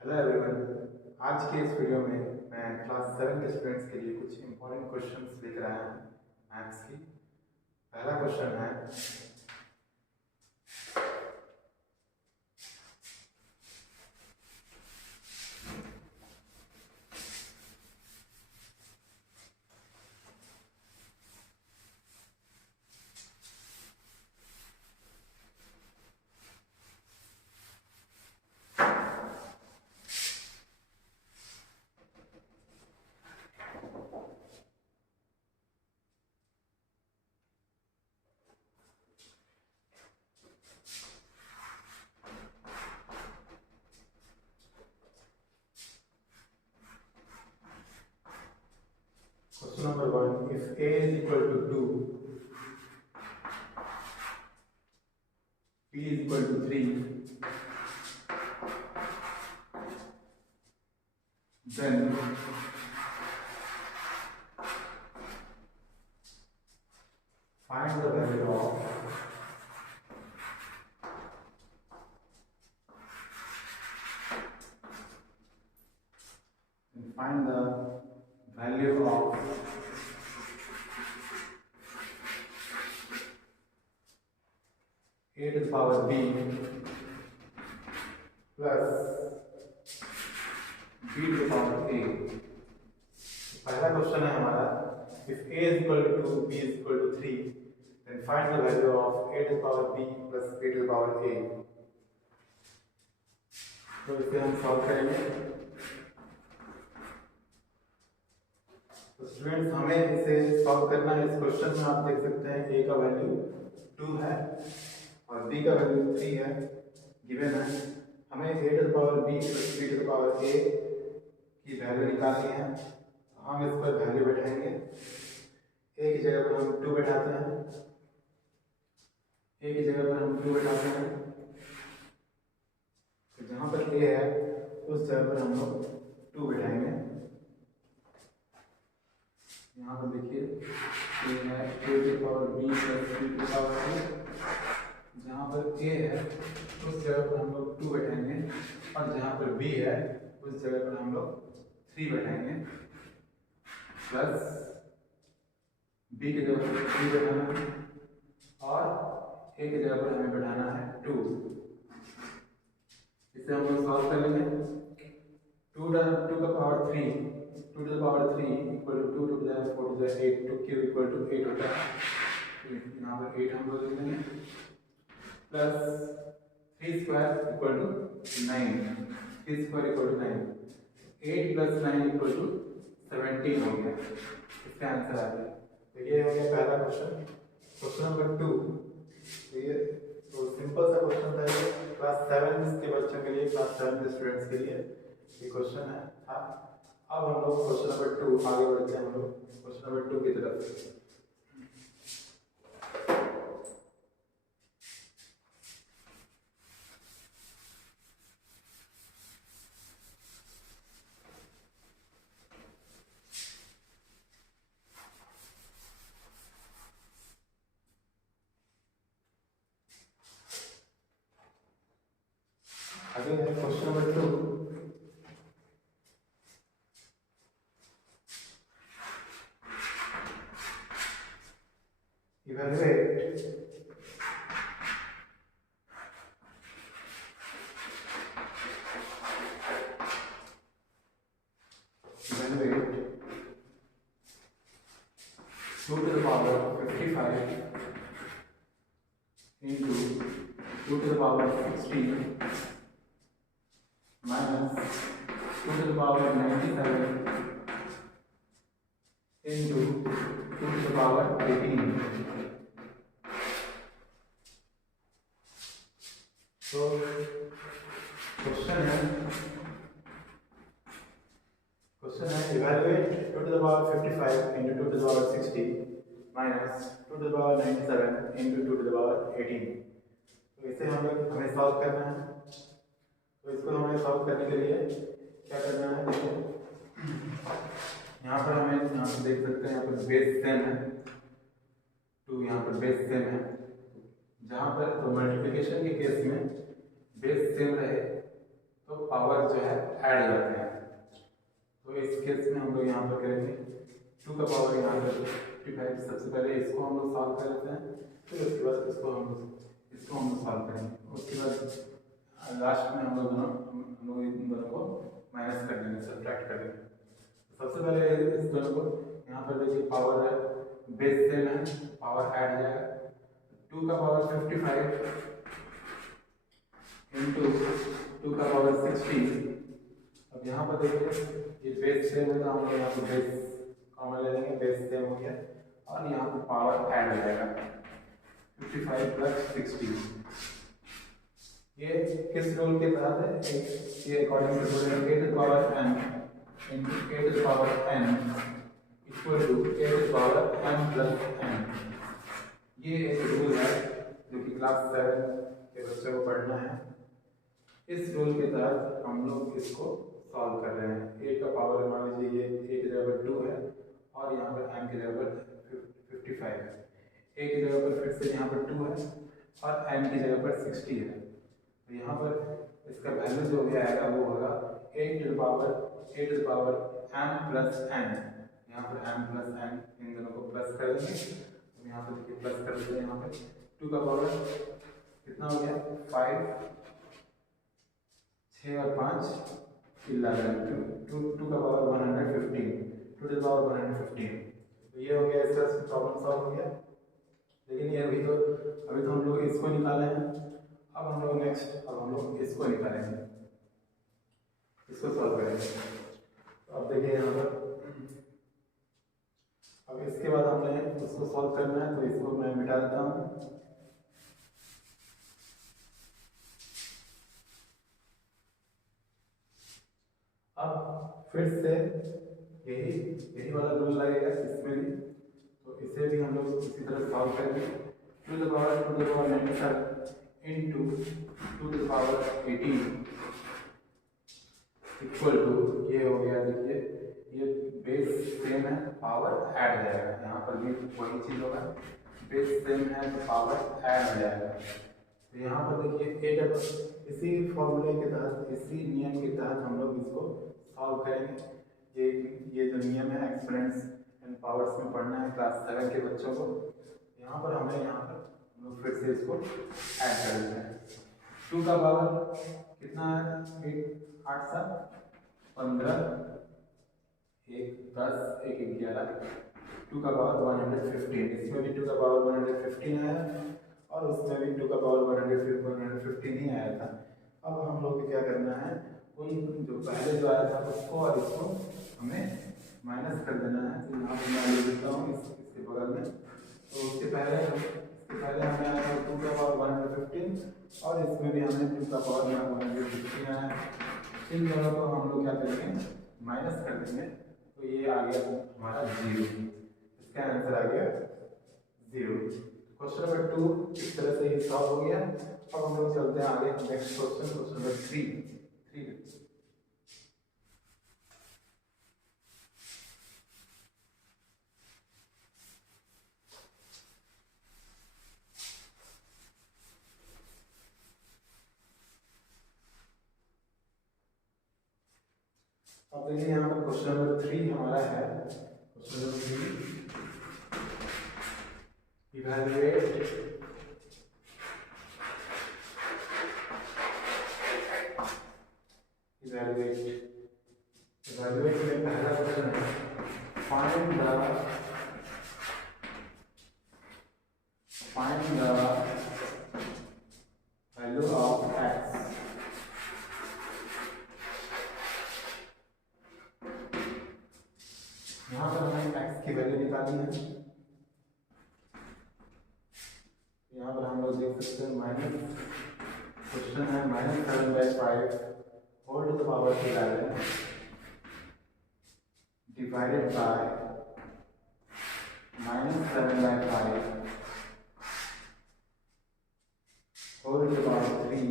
Hello everyone. आज के इस वीडियो में मैं क्लास 7 के स्टूडेंट्स के लिए कुछ इंपॉर्टेंट क्वेश्चंस लेकर आया हूँ मैथ्स की। पहला क्वेश्चन है, question number 1, if a is equal to 2, b is equal to 3, then find the value of find the value of a to the power b plus b to the power a। पहला question है हमारा, if a is equal to 2, b is equal to 3, then find the value of a to the power b plus b to the power a। तो इसे हम solve करेंगे। तो students, हमें इसे सॉल्व करना है। इस क्वेश्चन में आप देख सकते हैं a का वैल्यू 2 है और b का वैल्यू 3 है, गिवन है। हमें a to the power b plus b to the power a की वैल्यू निकालनी है। हम इस पर वैल्यू बैठाएंगे। a की जगह पर हम 2 बैठाते हैं, a की जगह पर हम 2 बैठाते हैं। तो जहाँ पर a है उस जगह पर हम लोग 2 बैठाएंगे। यहाँ पर देखिए a है a to the power b plus b to the power a। जहाँ पर a है उस जगह पर हम लोग 2 बैठाएंगे और जहाँ पर b है उस जगह पर हम लोग 3 बैठाएंगे, प्लस b की जगह पर 3 बैठाना है और a की जगह पर हमें बैठाना है 2। इसे हम लोग सॉल्व कर लेंगे। 2 का power 3, 2 to the power 3 equal to 2 to the 4 to the 8, 2 cube equal to 8 होता है। तो यहाँ पर 8 हम लोग लिख लेंगे, plus 3 square equal to 9, 3 square equal to 9, 8 plus 9 equal to 17 हो गया। इसका आंसर आ गया। तो ये हो गया पहला क्वेश्चन। क्वेश्चन नंबर 2, ये तो सिंपल सा क्वेश्चन था। ये क्लास 7 के बच्चों के लिए, क्लास 7 के स्टूडेंट्स के लिए ये क्वेश्चन है था। अब हम लोग क्वेश्चन नंबर 2 आगे बढ़ते हैं। हम लोग क्वेश्चन नंबर 2 की तरफ। आगे है question number 2। Evaluate evaluate 2 to the power 55 into 2 to the power 16 minus 2 to the power 97 into 2 to the power 18। तो क्वेश्चन है evaluate 2 to the power 55 into 2 to the power 60 minus 2 to the power 97 into 2 to the power 18। तो इसे हमें solve करना है। तो इसको हमें सॉल्व करने के लिए क्या करना है, देखिए यहाँ पर हमें यहाँ पर देख सकते हैं, यहाँ पर बेस सेम है 2, यहाँ पर बेस सेम है। जहाँ पर तो मल्टीप्लिकेशन के केस में बेस सेम रहे तो पावर जो है ऐड हो जाते हैं। तो इस केस में हम लोग यहाँ पर करेंगे 2 का पावर यहाँ पर 55। सबसे पहले इसको हम लोग सॉल्व कर लेते हैं, फिर उसके बाद इसको हम लोग सॉल्व करेंगे। उसके बाद लास्ट में हम लोग इन दोनों को माइनस कर देंगे, सब्ट्रैक्ट कर देंगे। सबसे पहले इस दोनों को यहाँ पर देखिए पावर है, बेस सेम है, पावर ऐड हो जाएगा। 2 का पावर 55 इंटू 2 का पावर 16। अब यहाँ पर देखिए ये बेस सेम है तो हम लोग यहाँ पर बेस कॉमन ले लेंगे, बेस सेम हो गया और यहाँ पर पावर ऐड हो जाएगा 55 प्लस 16। ये किस रूल के तहत है? ये according to a to the power n into a to the power n equal to a to the power m plus n। ये एक रूल है जो कि क्लास 7 के बच्चों को पढ़ना है। इस रूल के तहत हम लोग इसको सॉल्व कर रहे हैं। a का पावर मान लीजिए ये a की जगह पर 2 है और यहाँ पर m की जगह पर 55 है। a की जगह पर फिर से यहाँ पर 2 है और m की जगह पर 60 है। तो यहाँ पर इसका वैल्यू जो भी आएगा वो होगा a to the power m plus n। यहाँ पर m plus n इन दोनों को प्लस कर देंगे। तो यहाँ पर देखिए प्लस कर देते हैं। यहाँ पर 2 का पावर कितना हो गया? 5, 6 और 5 11। 2 का पावर 115, 2 to the power 115। तो ये हो गया, इसका प्रॉब्लम सॉल्व हो गया। लेकिन ये अभी तो हम लोग इसको निकाले हैं। अब हम लोग इसको निकालेंगे, इसको सॉल्व करेंगे। तो अब देखिए यहाँ पर अब इसके बाद हमने उसको सॉल्व करना है, तो इसको मैं मिटा देता हूँ। अब फिर से यही वाला रूल लगेगा इसमें भी, तो इसे भी हम लोग इसी तरह सॉल्व करेंगे। 2 to the power 97 into 2 to the power 18 equal to, ये हो गया देखिए ये बेस सेम है, पावर ऐड हो जाएगा। यहाँ पर भी वही चीज होगा, बेस सेम है तो पावर ऐड हो जाएगा। तो यहाँ पर देखिए इसी फॉर्मूले के तहत, इसी नियम के तहत हम लोग इसको सॉल्व करेंगे। ये जो नियम है एक्सपोनेंट्स एंड पावर्स में पढ़ना है क्लास 7 के बच्चों को। यहाँ पर हम लोग फिर से इसको ऐड कर देते हैं। 2 का पावर कितना है? 8 7 15, 1 10 1 11। 2 का पावर 115। इसमें भी 2 का पावर 115 आया और उसमें भी 2 का पावर 115 ही आया था। अब हम लोग को क्या करना है, उन जो पहले जो आया था उसको और इसको हमें माइनस कर देना है। तो यहाँ पर मैं ले लेता हूँ इसके बगल में। तो उसके पहले हमें आया था 2 का पावर 115 और इसमें भी हमें 2 का पावर 115 आया। इन दोनों को हम लोग क्या करेंगे, माइनस कर देंगे। तो ये आ गया हमारा 0। इसका आंसर आ गया 0। क्वेश्चन नंबर 2 इस तरह से ये सॉल्व हो गया। अब हम लोग चलते हैं आगे नेक्स्ट क्वेश्चन नंबर 3। अब देखिए यहाँ पर क्वेश्चन नंबर 3 हमारा है। क्वेश्चन नंबर 3, इवैल्यूएट में पहला क्वेश्चन है find the value of x। यहाँ पर हमें x की वैल्यू निकालनी है। यहाँ पर हम लोग देख सकते हैं माइनस, क्वेश्चन है -7/5 whole to the power 11 divided by -7/5 whole to the power 3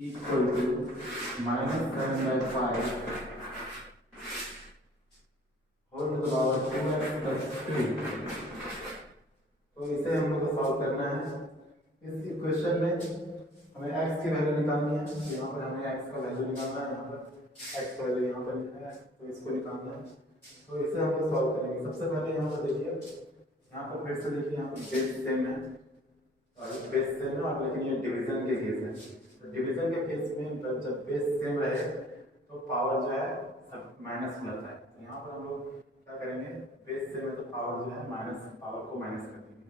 equal to -7/5 whole to the power 2x plus 2। तो इसे हम लोग को सॉल्व करना है। इस इक्वेशन में हमें x की वैल्यू निकालनी है, तो यहाँ पर हमें x का वैल्यू निकालना है, यहाँ पर x का वैल्यू यहाँ पर है, तो इसको निकालना है। तो इसे हम लोग सॉल्व करेंगे। सबसे पहले यहाँ पर देखिए, यहाँ पर फिर से देखिए, यहाँ पर बेस सेम है और बेस सेम है, और लेकिन ये डिवीजन के केस है। तो डिवीजन के केस में जब बेस सेम रहे तो पावर जो है सब माइनस हो जाता है। तो यहाँ पर हम लोग क्या करेंगे, बेस सेम है तो पावर जो है माइनस, पावर को माइनस कर देंगे।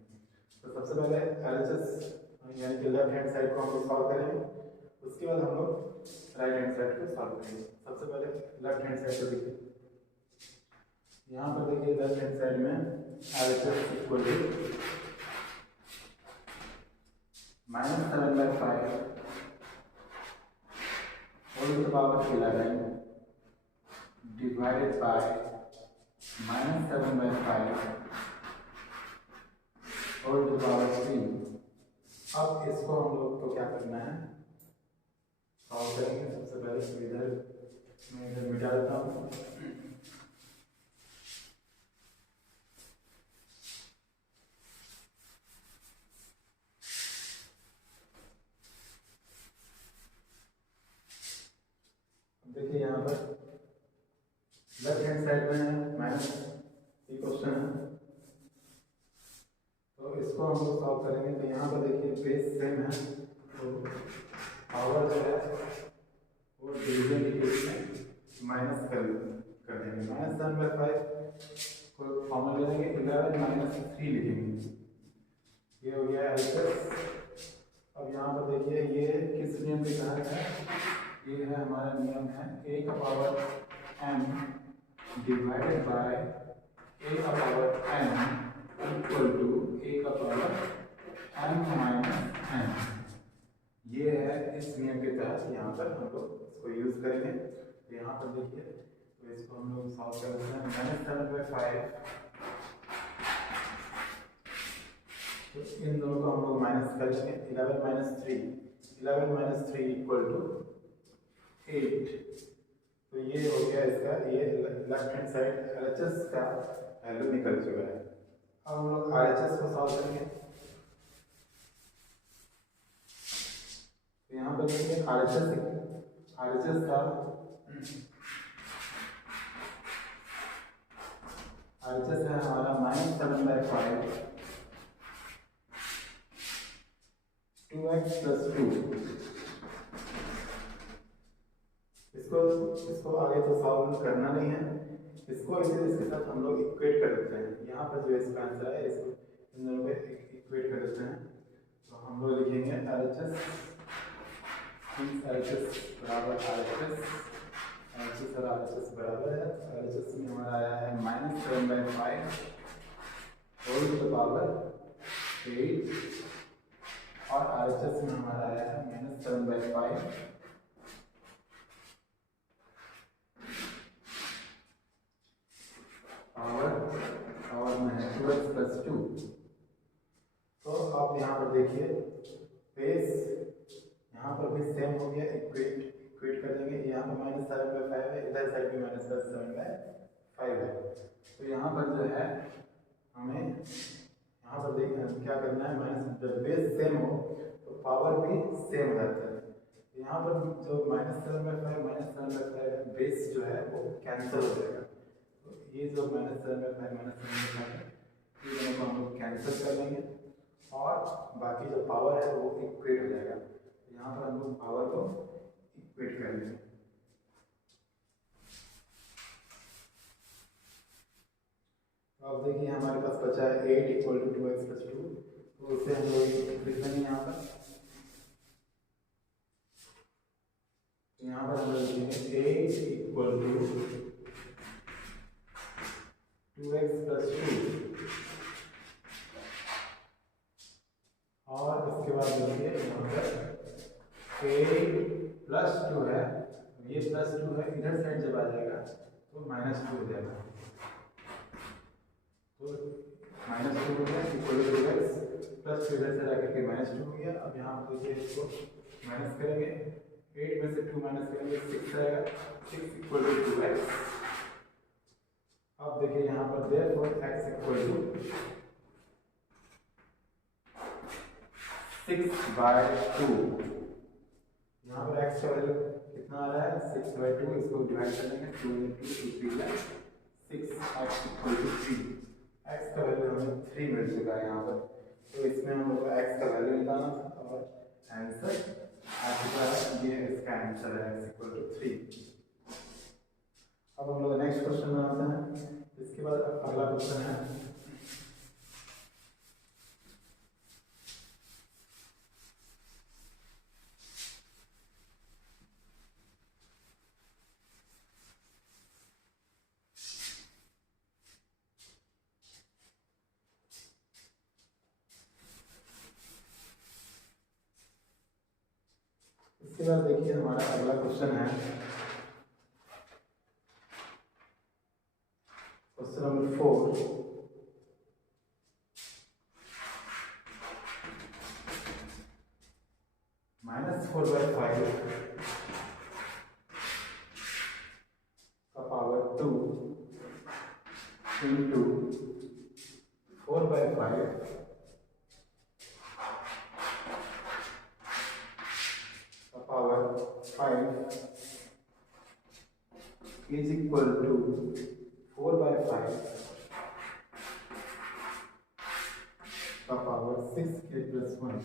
तो सबसे पहले LHS यानी कि लेफ्ट हैंड साइड को हम लोग सॉल्व करेंगे, उसके बाद हम लोग राइट हैंड साइड को सॉल्व करेंगे। सबसे पहले लेफ्ट हैंड साइड को देखिए, यहाँ पर देखिए लेफ्ट हैंड साइड में LHS equal to -7/5 whole to the power 11 divided by -7/5 whole to the power 3। अब इसको हम लोग को क्या करना है, सॉल्व करेंगे। सबसे पहले तो मैं इधर मिटा देता हूँ। देखिए यहाँ पर लेफ्ट हैंड साइड में माइनस ये क्वेश्चन है, तो इसको हम लोग सॉल्व करेंगे। तो यहाँ पर देखिए बेस सेम है, तो पावर जो है वो डिवीजन के केस में माइनस कर देंगे। -7/5 को फॉर्मूला ले लेंगे, 11 - 3 लिखेंगे, ये हो गया LHS। अब यहाँ पर देखिए ये किस नियम के तहत है, ये है हमारा नियम है a का power m divided by a का power n equal to a का पावर m - n। ये है इस नियम के तहत, यहाँ पर हम लोग इसको यूज करेंगे। तो यहाँ पर देखिए, तो इसको हम लोग सॉल्व कर देते हैं। -7/5, तो इन दोनों को हम लोग माइनस करेंगे। 11 - 3 इक्वल टू 8। तो ये हो गया इसका, ये लेफ्ट हैंड साइड LHS का वैल्यू निकल चुका है। अब हम लोग RHS को सॉल्व करेंगे। तो यहाँ पर देखिए RHS का RHS है हमारा -7/5 2x + 2। इसको आगे तो सॉल्व करना नहीं है, इसको इसके साथ हम लोग इक्वेट कर देते हैं। यहाँ पर जो इसका आंसर है, इसको इन दोनों पे इक्वेट कर देते हैं। तो हम लोग लिखेंगे LHS बराबर RHS, LHS और RHS बराबर है। LHS में हमारा आया है -7/5 होल टू द पावर 8, और RHS में हमारा आया है -7/5 पावर में है 2x + 2। तो अब यहाँ पर देखिए बेस यहाँ पर भी सेम हो गया, इक्वेट कर देंगे। यहाँ पर -7/5 है, इधर साइड भी -7/5 है। तो यहाँ पर जो है हमें यहाँ पर देखना क्या करना है, जब बेस सेम हो तो पावर भी सेम हो जाता है। तो यहाँ पर जो -7/5 है, बेस जो है वो कैंसिल हो जाएगा। तो ये जो -7/5 है, ये दोनों को हम लोग कैंसिल कर लेंगे, और बाकी जो पावर है वो इक्वेट हो जाएगा। यहाँ पर हम लोग पावर को इक्वेट कर लेंगे। तो अब देखिए हमारे पास बचा है 8 = 2x + 2, तो उसे हम लोग लिख देंगे यहाँ पर। तो यहाँ पर हम लोग लिखेंगे 8 = 2x + 2, और उसके बाद देखिए यहाँ पर 8 + 2 है, ये +2 है, इधर साइड जब आ जाएगा तो -2 हो जाएगा। तो -2 हो गया इक्वल टू x प्लस इधर से जाकर के -2 हो गया। अब यहाँ पर देखिए इसको माइनस करेंगे, 8 में से 2 माइनस करेंगे 6 आएगा, 6 इक्वल टू 2x। अब देखिए यहाँ पर therefore x equal to 6/2। X का वैल्यू कितना आ रहा है 6/2, इसको डिवाइड कर देंगे 2 into 2 3 है 6x इक्वल टू 3। एक्स का वैल्यू हमें 3 मिल चुका है यहाँ पर, तो इसमें हम लोग को एक्स का वैल्यू निकालना था और आंसर आ चुका है। ये इसका आंसर है x इक्वल टू 3। अब हम लोग नेक्स्ट क्वेश्चन बनाते हैं। इसके बाद अगला क्वेश्चन है इसके बाद देखिए हमारा अगला क्वेश्चन है क्वेश्चन नंबर 4। -4/5 का पावर 2 into 4/5 का पावर 5 is equal to 4/5 का पावर 6k + 1।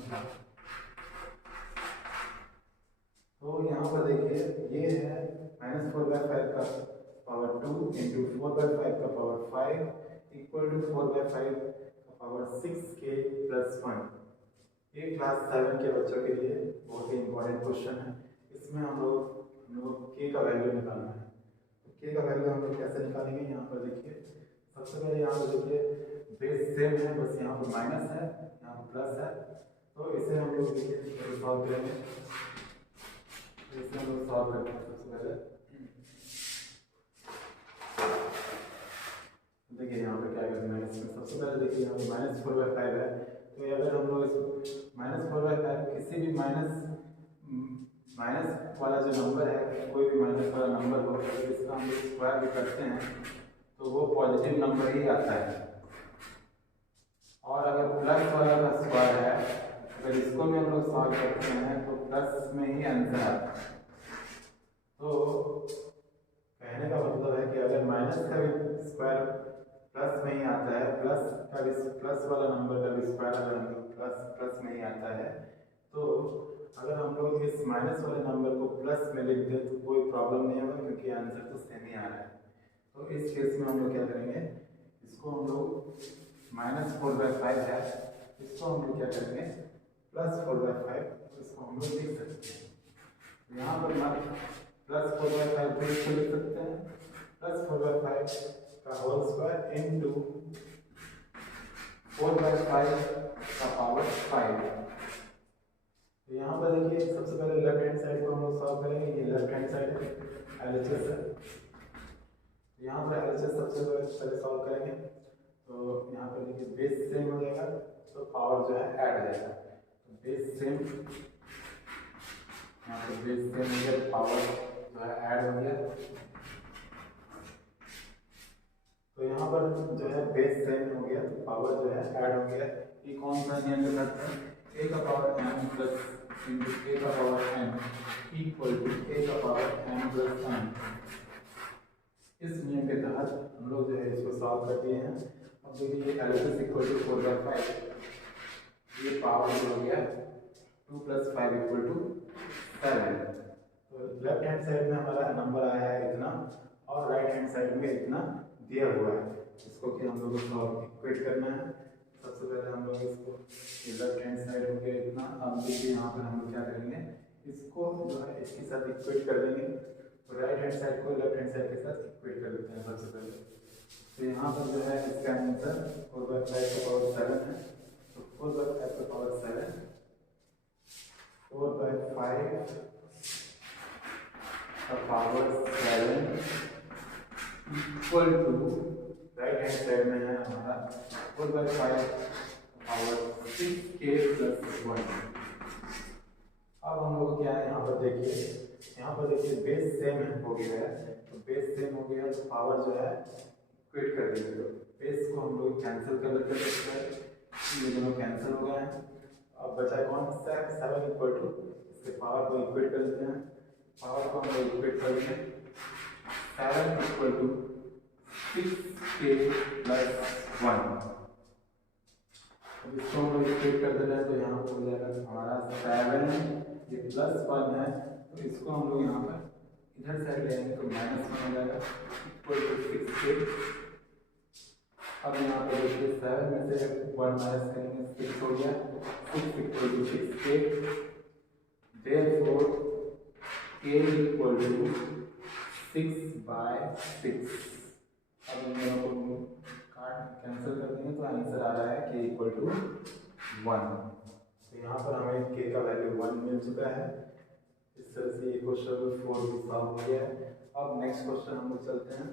तो यहाँ पर देखिए ये है -4/5 का पावर 2 into 4/5 का पावर 5 इक्वल टू 4/5 का पावर 6k + 1। ये क्लास 7 के बच्चों के लिए बहुत ही इंपॉर्टेंट क्वेश्चन है। इसमें हम लोग k का वैल्यू निकालना है। तो k का वैल्यू हम लोग कैसे निकालेंगे, यहाँ पर देखिए सबसे पहले यहाँ पर देखिए बेस सेम है, बस यहाँ पर माइनस है यहाँ पर प्लस है। तो इसे हम लोग देखिए सॉल्व करेंगे। इसे हम लोग सॉल्व करते हैं सबसे पहले। देखिए यहाँ पे क्या करना है, इसमें सबसे पहले देखिए यहाँ पे -4/5 है। तो अगर हम लोग इसको -4/5 किसी भी माइनस वाला जो नंबर है, कोई भी माइनस वाला नंबर हो, अगर इसका हम लोग स्क्वायर भी करते हैं तो वो पॉजिटिव नंबर ही आता है। और अगर प्लस वाला का स्क्वायर है, अगर इसको भी हम लोग सॉल्व करते हैं तो प्लस में ही आंसर आता है। तो कहने का मतलब है कि अगर माइनस का भी स्क्वायर प्लस में ही आता है, प्लस वाला नंबर का भी स्क्वायर अगर हम लोग प्लस में ही आता है, तो अगर हम लोग इस माइनस वाले नंबर को प्लस में लिख दें तो कोई प्रॉब्लम नहीं होगा, क्योंकि आंसर तो सेम ही आ रहा है। तो इस केस में हम लोग क्या करेंगे, इसको हम लोग -4/5 है, इसको हम लोग क्या करेंगे +4/5, इसको हम लोग लिख सकते हैं। यहाँ पर +4/5 को इसको लिख सकते हैं +4/5 का होल स्क्वायर इंटू 4/5 का पावर 5। तो यहाँ पर देखिए सबसे पहले लेफ्ट हैंड साइड को हम लोग सॉल्व करेंगे। ये लेफ्ट हैंड साइड LHS है, यहाँ पर LHS सबसे पहले सॉल्व करेंगे। तो यहाँ पर देखिए बेस सेम हो जाएगा तो पावर जो है ऐड हो जाएगा। तो बेस सेम, यहाँ पर बेस सेम हो गया, पावर जो है ऐड हो गया। तो यहाँ पर जो है बेस सेम हो गया तो पावर जो है ऐड हो गया। ये कौन सा नियम के तहत है, a का power n plus into a का power n equal to a का पावर n प्लस n। इस नियम के तहत हम लोग जो है इसको सॉल्व कर दिए हैं। अब देखिए LHS इक्वल टू 4/5, ये पावर जो हो गया 2 + 5 इक्वल टू 7। तो लेफ्ट हैंड साइड में हमारा नंबर आया है इतना और राइट हैंड साइड में इतना दिया हुआ है। इसको कि हम लोग को इक्वेट करना है। सबसे पहले हम लोग इसको लेफ्ट हैंड साइड हो गया इतना। अब देखिए यहाँ पर हम लोग क्या करेंगे, इसको जो है इसके साथ इक्वेट कर देंगे। तो राइट हैंड साइड को लेफ्ट हैंड साइड के साथ इक्वेट कर देते हैं सबसे पहले। तो यहाँ पर जो है इसका आंसर 4/5 का पावर 7 है। तो 4/5 का पावर 7, 4/5 का power 7 equal to right hand side में है हमारा 4/5 पावर 6k + 1। अब हम लोग क्या है, यहाँ पर देखिए बेस सेम हो गया है। तो बेस सेम हो गया तो पावर जो है इक्वेट कर देंगे। तो बेस को हम लोग कैंसिल कर लेते हैं, ये दोनों कैंसिल हो गए हैं। अब बचा कौन सा 7 इक्वल टू, इसके पावर को इक्वेट कर देते हैं पावर को हम लोग इक्वेट करेंगे 7 इक्वल टू 6k प्लस 1। अब इसको हम लोग इक्वेट कर देते हैं तो यहाँ पर हो जाएगा हमारा 7, ये प्लस 1 है तो इसको हम लोग यहाँ पर इधर साइड ले आएंगे तो माइनस 1 हो जाएगा इक्वल टू 6k। अब यहाँ पर देखिए 7 में से 1 माइनस करेंगे 6 हो गया 6 equal to 6k। Therefore k equal to 6/6। अब इन दोनों को कैंसिल कर देंगे तो आंसर आ रहा है k इक्वल टू 1। तो यहाँ पर हमें k का वैल्यू 1 मिल चुका है। इस तरह से ये क्वेश्चन नंबर 4 भी सॉल्व हो गया है। अब नेक्स्ट क्वेश्चन हम लोग चलते हैं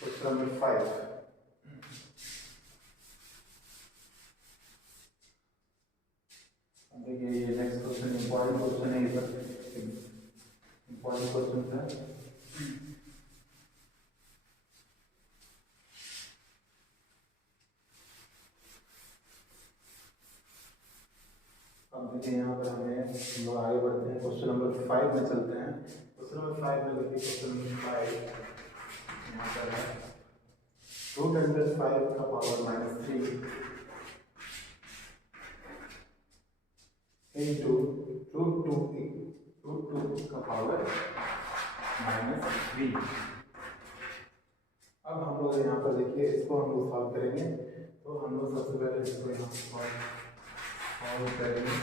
क्वेश्चन नंबर 5। देखिए ये नेक्स्ट क्वेश्चन इंपॉर्टेंट क्वेश्चन है, ये सब इंपॉर्टेंट क्वेश्चन है। अब देखिए यहाँ पर हमें हम लोग आगे बढ़ते हैं, क्वेश्चन नंबर 5 में चलते हैं। क्वेश्चन नंबर 5 में देखिए क्वेश्चन नंबर 5 यहाँ पर है √5 का पावर -3 इंटू √2 का पावर -3। अब हम लोग यहाँ पर देखिए इसको हम लोग सॉल्व करेंगे तो हम लोग सबसे पहले इसको यहाँ सॉल्व करेंगे।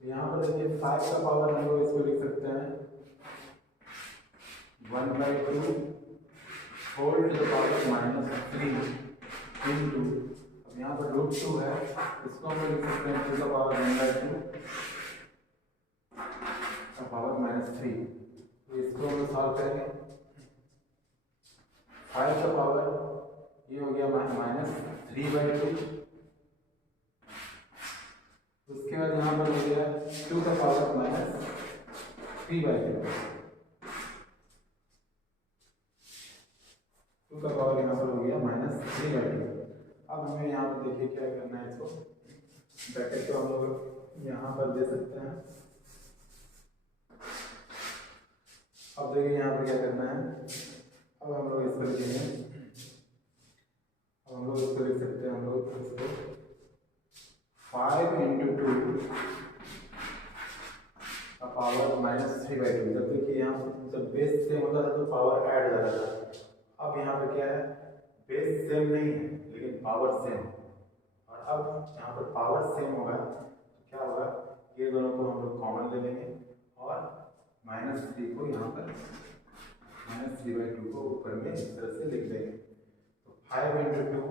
यहाँ पर देखिए 5 का पावर हम लोग इसको लिख सकते हैं 1/2 whole to the power -3 into, अब यहाँ पर √2 है इसको हम लिख सकते हैं 2 का पावर 1/2 का पावर -3। तो इसको हम सॉल्व करेंगे 5 का पावर ये हो गया -3/2। उसके बाद यहाँ पर हो गया 2 का पावर -3/2। 2 का पावर यहाँ पर हो गया -3/2। अब हमें यहाँ पर देखिए क्या करना है, इसको ब्रैकेट को हम लोग यहाँ पर दे सकते हैं। अब देखिए यहाँ पर क्या करना है, अब हम लोग इसको लिखेंगे, अब हम लोग इसको लिख सकते हैं, हम लोग इसको 5 इंटू 2 का पावर -3/2। जब देखिए यहाँ जब बेस सेम होता था तो पावर ऐड हो जाता था। अब यहाँ पर क्या है, बेस सेम नहीं है लेकिन पावर सेम, और अब यहाँ पर पावर सेम होगा तो क्या होगा, ये दोनों को हम लोग कॉमन ले लेंगे और -3 को यहाँ पर -3/2 को ऊपर में इस तरह से लिख देंगे। तो 5 इंटू 2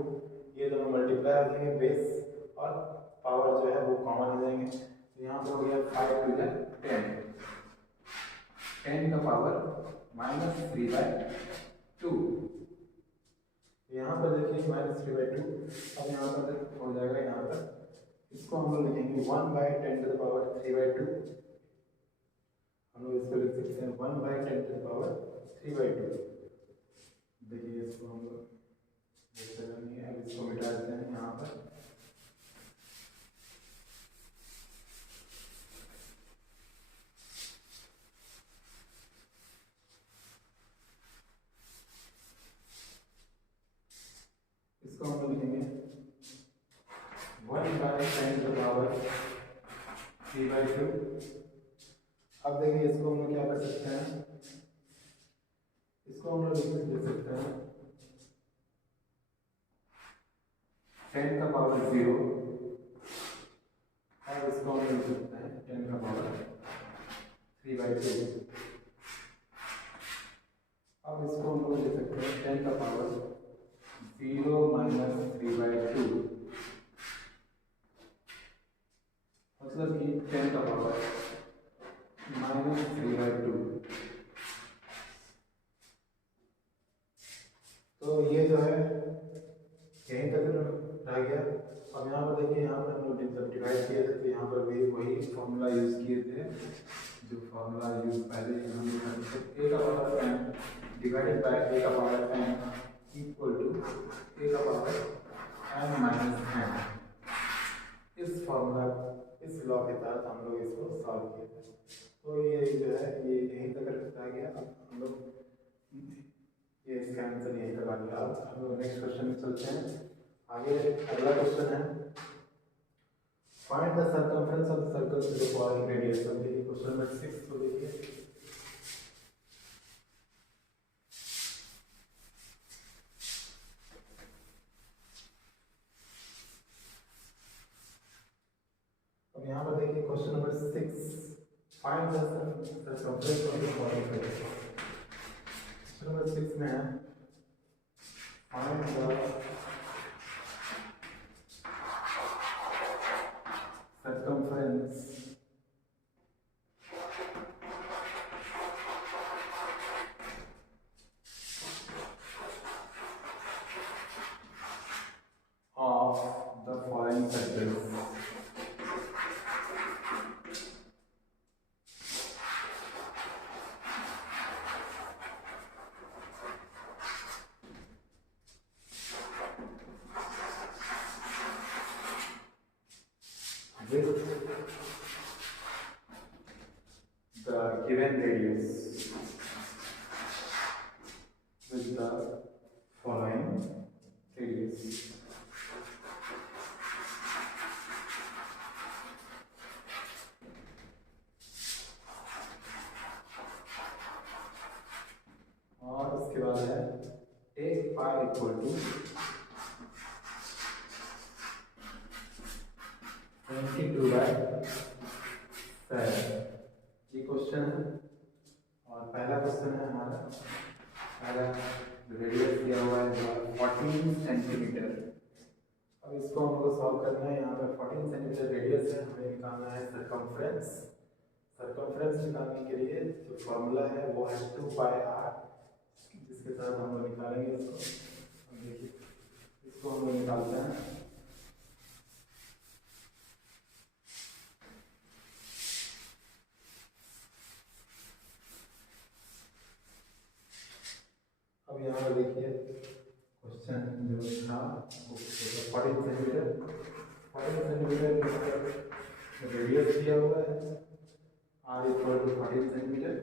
ये दोनों मल्टीप्लाई हो जाएंगे, बेस और पावर जो है वो कॉमन हो जाएंगे। तो यहाँ पर हो गया 5 टू 10 का पावर -3/2। यहाँ पर देखिए -3/2। अब यहाँ पर हो जाएगा, यहाँ पर इसको हम लोग लिखेंगे 1/10 टू द पावर 3/2। हम लोग इसको लिख सकते हैं 1/10 टू द पावर 3/2। देखिए इसको हम लोग नहीं है, अब इसको मिटा देते हैं यहाँ पर। इसको हम लोग लिखेंगे 1/10 टू द पावर 3/2। अब देखिए इसको हम लोग क्या कर सकते हैं, इसको हम लोग लिख सकते हैं 10 का पावर 0। अब इसको हम लिख सकते हैं 10 का पावर 3/2। अब इसको हम लोग लिख सकते हैं 10 का पावर 0 - 3/2, मतलब कि 10 का पावर -3/2। तो ये जो है यहीं तक रह गया। अब यहाँ पर देखिए, यहाँ पर हम लोग जब डिवाइड किए थे तो यहाँ पर भी वही फॉर्मूला यूज किए थे जो फॉर्मूला यूज पहले हम लोग ए का पावर n डिवाइडेड बाय ए का पावर n इक्वल टू ए का पावर n - n। इस फॉर्मूला, इस लॉ के तहत हम लोग इसको सॉल्व किए थे। तो ये जो है ये यहीं तक रखा गया। अब हम लोग ये इसका आंसर यहीं तक आ गया। अब हम लोग नेक्स्ट क्वेश्चन में चलते हैं आगे। अगला क्वेश्चन है find the circumference of the circle with the following radius. अब देखिए क्वेश्चन नंबर 6 को देखिए। अब यहाँ पर देखिए question number 6 find the circumference of the following radius. Question number 6 में है find the circumference of the following circles। with the given radius with the following radius। और उसके बाद है टेक पाई इक्वल टू 22/7। ये क्वेश्चन है और पहला क्वेश्चन है हमारा रेडियस दिया हुआ है 14 सेंटीमीटर। अब इसको हमको सॉल्व करना है। यहाँ पर 14 सेंटीमीटर रेडियस है, हमें निकालना है सर्कमफ्रेंस। सर्कमफ्रेंस निकालने के लिए जो फॉर्मूला है वो है 2πr, जिसके साथ हम लोग निकालेंगे इसको। देखिए इसको हम लोग निकालते हैं। अब यहाँ पर देखिए क्वेश्चन जो था वो 14 सेंटीमीटर। 14 सेंटीमीटर रेडियस दिया हुआ है, r इक्वल टू 14 सेंटीमीटर।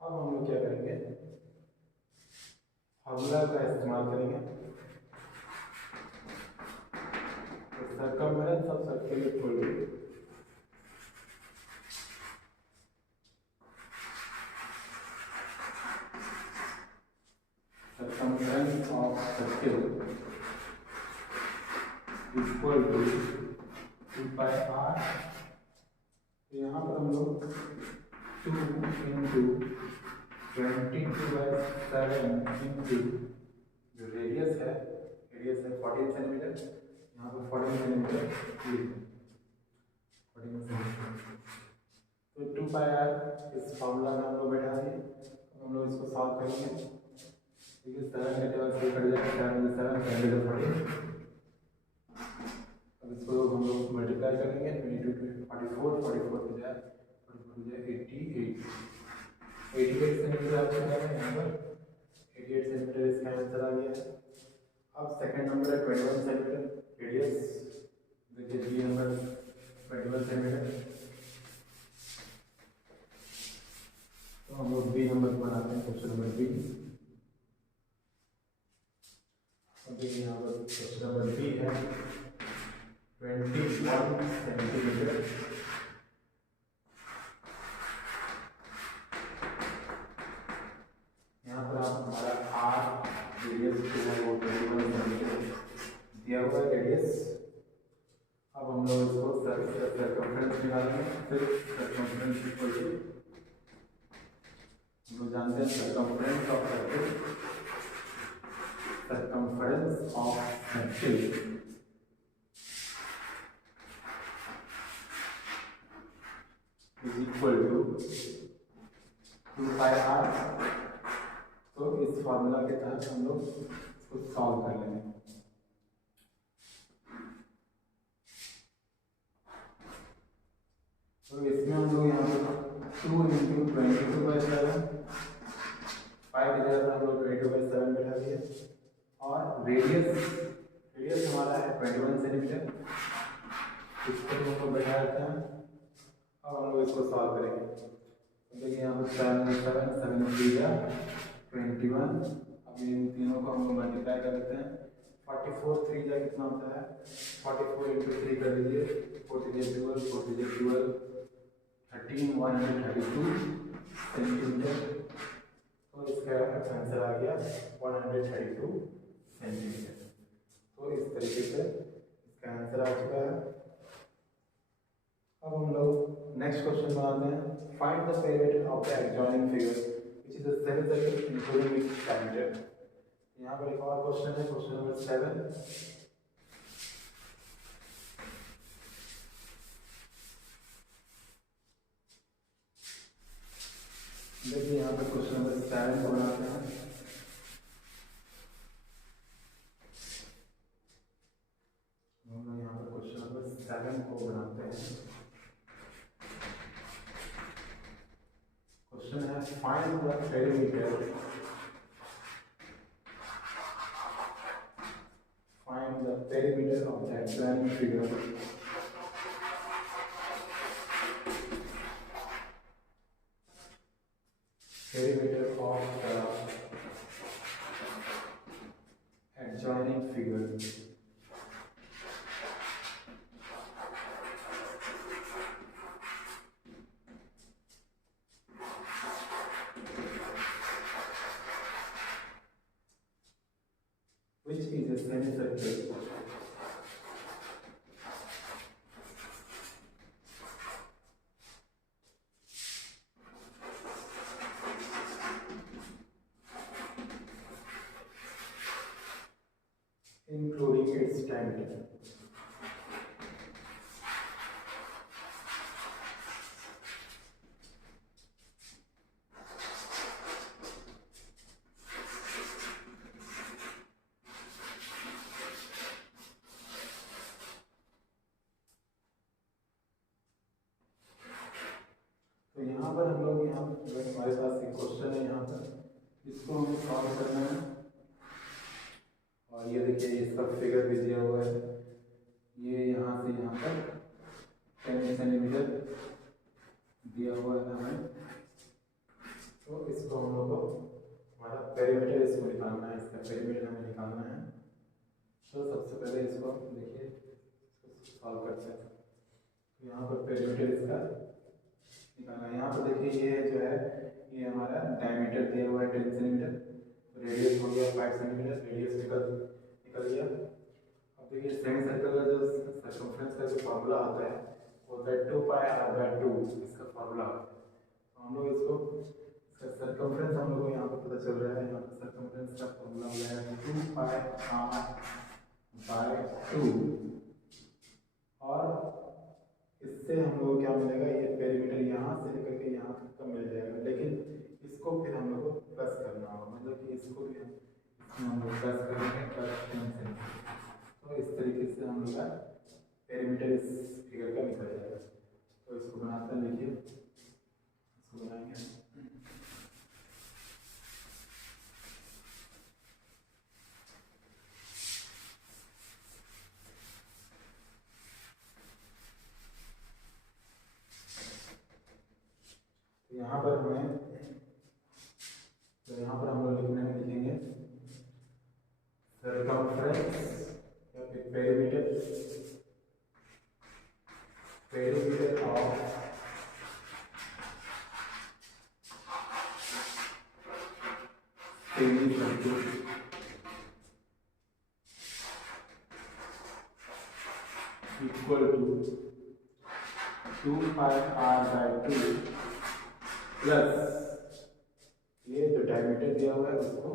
अब हम लोग क्या करेंगे, फॉर्मूला का इस्तेमाल करेंगे। Circumference of circle equal to circumference of circle equal to 2πr। तो यहाँ पर हम लोग 2 into 22/7 into जो रेडियस है 14 सेंटीमीटर, यहाँ पर 14 सेंटीमीटर 14 सेंटीमीटर। तो 2πr इस फॉर्मूला में हम लोग बैठा दिए। हम लोग इसको सॉल्व करेंगे। देखिए 7 का टेबल से कट जाएगा, 7 7 14। अब इसको हम लोग मल्टीप्लाई करेंगे 22 to 44 44 हो जाए 88 सेंटीमीटर आ चुका है। यहाँ पर 88 सेंटीमीटर इसका आंसर आ गया है। अब सेकंड नंबर है 21 सेंटीमीटर रेडियस। देखिए बी नंबर 21 सेंटीमीटर। तो हम लोग बी नंबर बनाते हैं, क्वेश्चन नंबर बी। देखिए यहाँ पर क्वेश्चन नंबर बी है 21 सेंटीमीटर। यहाँ पर आप हमारा आर रेडियस जो है वो 21 सेंटीमीटर दिया हुआ है रेडियस। अब हम लोग इसको सर्कमफ्रेंस निकालेंगे। फिर सर्कमफ्रेंस इक्वल टू हम लोग जानते हैं circumference of circle. Circumference of circle is equal to 2πr। तो इस फॉर्मूला के तहत हम लोग इसको सॉल्व कर लेंगे। तो इसमें हम लोग यहाँ पर 2 into 22/7 5 की जगह हम लोग 22/7 बैठा दिए। और रेडियस हमारा है 21 सेंटीमीटर। इसको तो हम लोग बैठा देते हैं। अब हम लोग इसको सॉल्व करेंगे। देखिए यहाँ पर 7 3 जा 21। अब इन तीनों को हम लोग मल्टीप्लाई कर देते हैं। 44 3 जा कितना होता है, 44 इंटू 3 कर लीजिए, 4 12 4 12 13 132 सेंटीमीटर। तो इसका आंसर आ गया 132 सेंटीमीटर। तो इस तरीके से इसका आंसर आ चुका है। अब हम लोग नेक्स्ट क्वेश्चन बनाते हैं। Find the perimeter of the adjoining figure which is a semicircle including its diameter. यहाँ पर एक और क्वेश्चन है, क्वेश्चन नंबर 7। देखिए यहाँ पर क्वेश्चन नंबर 7 को बनाते हैं। हम लोग यहाँ पर क्वेश्चन नंबर 7 को बनाते हैं। क्वेश्चन है find the perimeter, find the perimeter of the adjoining figure perimeter of the adjoining figure which is a semicircle including its diameter. तो यहाँ पर हम लोग हमारे पास एक क्वेश्चन है यहाँ पर, इसको हमें सॉल्व करना है। और ये देखिए इसका फिगर भी दिया हुआ है, ये यहाँ से यहाँ तक 10 सेंटीमीटर दिया हुआ है हमें। तो इसको हम लोग को हमारा पेरीमीटर इसको निकालना है, इसका पेरीमीटर हमें निकालना है। तो सबसे पहले इसको देखिए सॉल्व करते हैं। तो यहाँ पर पेरीमीटर इसका निकालना है। यहाँ पर देखिए ये जो है ये हमारा डायमीटर दिया हुआ है 10 सेंटीमीटर, रेडियस हो गया 5 सेंटीमीटर, रेडियस निकल गया। अब देखिए सेमी सर्कल का जो सर्कमफ्रेंस का जो फार्मूला होता है वो होता है 2 पाई r बाय 2, इसका फार्मूला होता है। तो हम लोग इसको इसका सर्कमफ्रेंस हम लोग को यहाँ पर पता चल रहा है, यहाँ पर सर्कमफ्रेंस का फार्मूला हो गया है 2 पाई r बाय 2। और इससे हम लोग को क्या मिलेगा, ये पेरीमीटर यहाँ से लेकर के यहाँ तक का मिल जाएगा। लेकिन इसको फिर हम लोग को प्लस करना होगा, मतलब कि इसको भी हम लोग प्लस करेंगे +10 सेंटीमीटर। तो इस तरीके से हम लोग का पेरीमीटर इस फिगर का निकल जाएगा। तो इसको बनाते हैं, देखिए इसको बनाएंगे। यहाँ पर हमें तो यहाँ पर हम लोग लिखेंगे सर्कमफ्रेंस या फिर perimeter of semicircle equal to 2 pi r by 2 plus ये जो डायमीटर दिया हुआ है उसको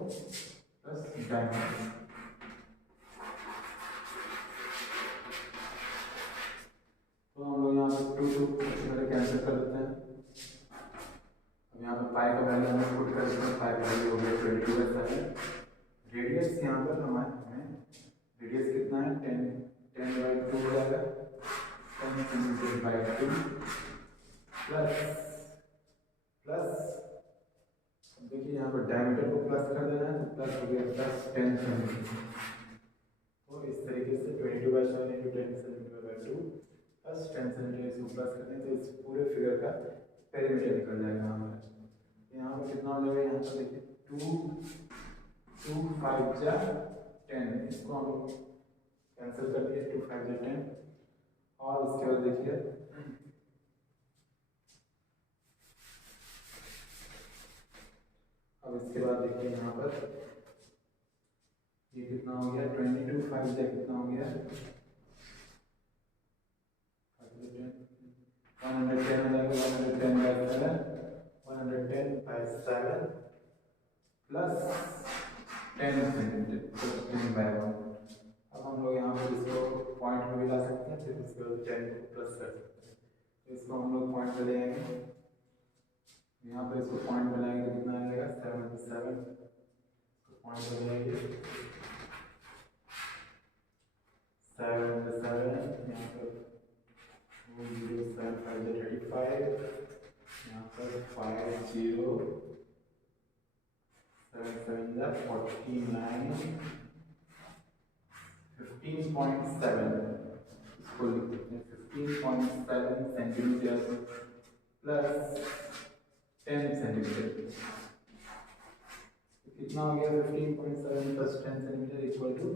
प्लस डायमीटर। तो हम लोग यहाँ पर 2 पहले कैंसिल कर देते हैं। अब यहाँ पर पाई का वैल्यू हमें पुट कर देते हैं, पाई का वैल्यू हो गया 22/7। रेडियस यहाँ पर हमें रेडियस कितना है 10 बाई 2 हो जाएगा, 10 सेंटीमीटर बाई 2 प्लस देखिए यहाँ पर डायमीटर को प्लस कर देना है, तो प्लस हो गया +10 सेंटीमीटर। तो इस तरीके से 22/7 × 10 सेंटीमीटर बाई 2 प्लस 10 सेंटीमीटर इसको प्लस करते हैं तो इस पूरे फिगर का पेरीमीटर निकल जाएगा यहाँ पर कितना हो जाएगा, यहाँ पर देखिए 2 5 जा 10, इसको हम लोग कैंसिल कर दिए, 2 5 जा 10। और उसके बाद देखिए अब इसके बाद देखिए यहाँ पर ये कितना हो गया, 22 5 जा कितना हो गया 110 by 7 plus 10 सेंटीमीटर 10 by 1। अब हम लोग यहाँ पर इसको पॉइंट में भी ला सकते हैं, फिर इसके बाद 10 को प्लस कर सकते हैं। तो इसको हम लोग पॉइंट में ले आएंगे, यहाँ पर इसको पॉइंट में लाएंगे तो कितना आएगा 7 पॉइंट में लेंगे 7 यहाँ पर 0 7 5 35, यहाँ पर 5 0 7 7 49 15.7, इसको लिख देते हैं 15.7 सेंटीमीटर प्लस 10 सेंटीमीटर, कितना हो गया 15.7 plus 10 centimetre equal to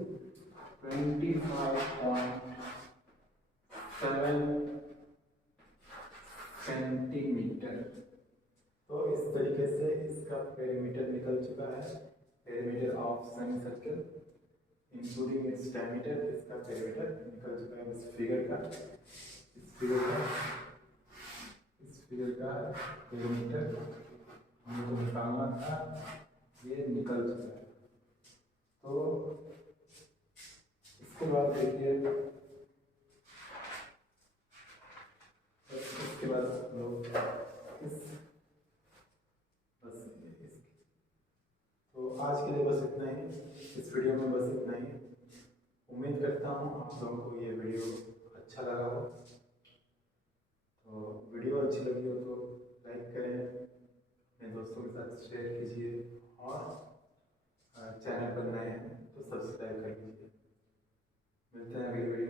25.7 centimetre. तो इस तरीके से इसका पेरीमीटर निकल चुका है, perimeter of semi circle including its diameter, इसका पेरीमीटर निकल चुका है इस फिगर का पेरीमीटर हमको निकालना था, ये निकल चुका है। तो इसके बाद देखिए इसके बाद लोग तो आज के लिए बस इतना ही, इस वीडियो में बस इतना ही। उम्मीद करता हूँ आप लोगों को ये वीडियो अच्छा लगा हो। तो वीडियो अच्छी लगी हो तो लाइक करें, अपने दोस्तों के साथ शेयर कीजिए, और चैनल पर नए हैं तो सब्सक्राइब कर लीजिए। मिलते हैं अगली वीडियो।